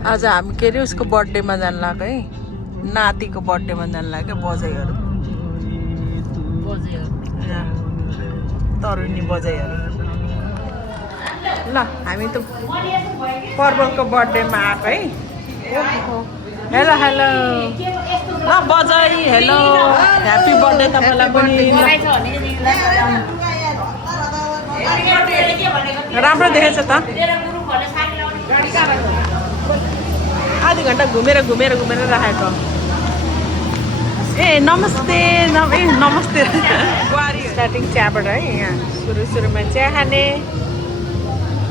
आज हामी के अरे उसको बर्थडेमा जानु लाग्यो है, नातिको बर्थडेमा जानु लाग्यो बजाइहरू तरुनी बजाइहरू। ल हामी त पर्वतको बर्थडेमा आएको है। हेलो हेलो ल बजाई हेलो ह्याप्पी बर्थडे तपाईँलाई पनि। राम्रो देखेछ त। आधी घन्टा घुमेर घुमेर घुमेर राखेको। ए नमस्ते नमस्ते। स्टार्टिङ चियाबाट है, यहाँ सुरुमा चिया खाने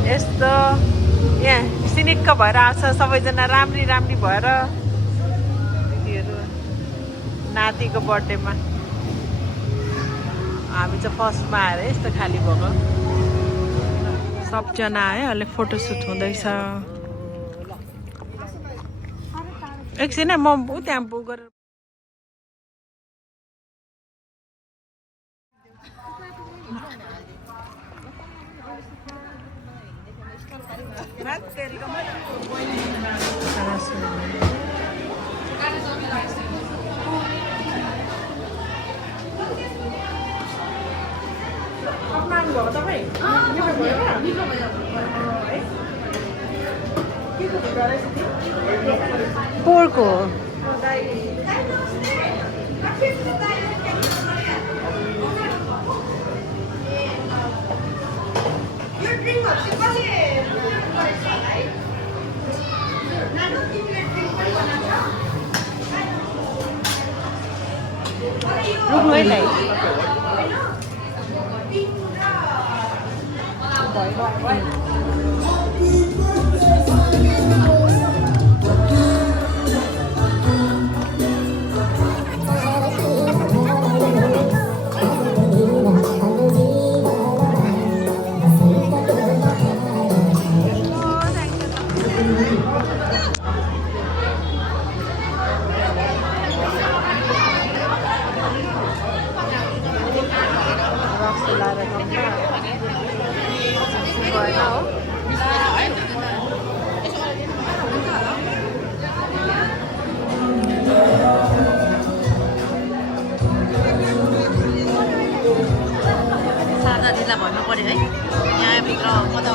यस्तो यहाँ सिनिक्क भएर आउँछ सबैजना, राम्री भएर दिदीहरू नातिको बर्थडेमा। हामी चाहिँ फर्स्टमा आएर यस्तो खाली भएको। सबजना आयो, अहिले फोटोसुट हुँदैछ। एकछिन म त्यहाँ बुक गरेर पोर्को भन्नु पर्यो है यहाँभित्र म त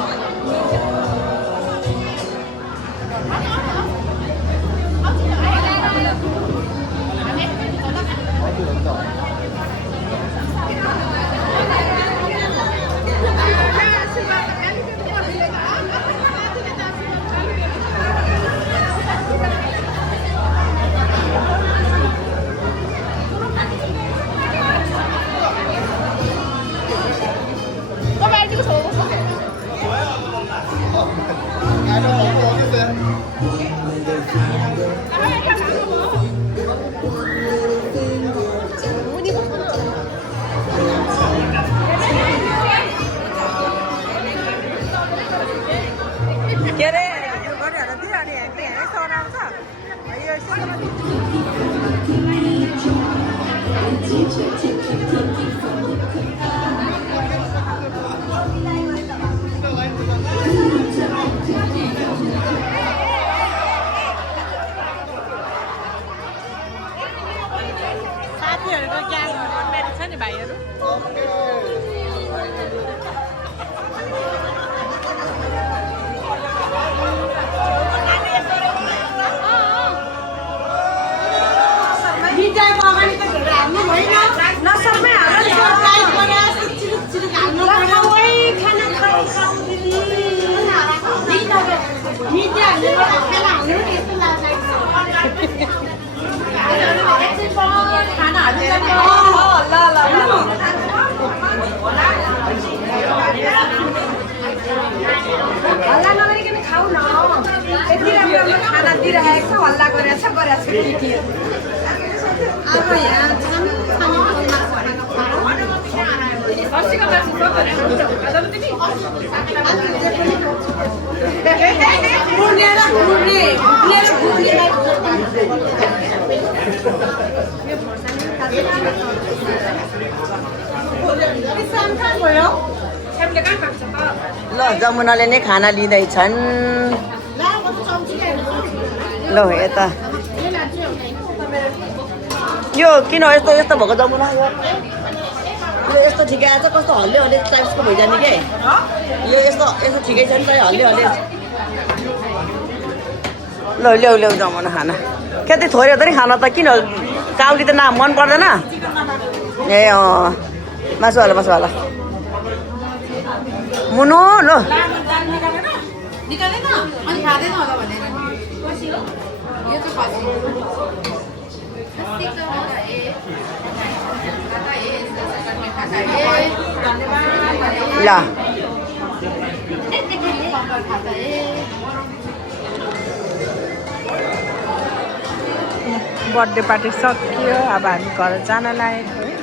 के अरे यो गरिहाल्दा दियो अनि यहाँ सराउँछ साथीहरूको ज्ञान मेरो छ नि भाइहरू। हल्ला नगरिकन खाऊ न, यति राम्रो खाना दिइरहेको छ, हल्ला गरेछ अब यहाँ ल जमुनाले नै खाना लिँदैछन्। ल यता यो किन यस्तो यस्तो भएको जमुना यो यस्तो ठिकै आएछ कस्तो हल्लियो हल्लियो टाइप्सको भइजाने के यो यस्तो यस्तो ठिकै छ नि त हल्लियो हल्लियो ल ल्याउ ल्याउ जमुना खाना कति थोरै हो त नि खाना त किन काउली त मन पर्दैन ए मासुवाला मासुवाला मुनु ल ल बर्थडे पार्टी सकियो अब हामी घर जान लागेको है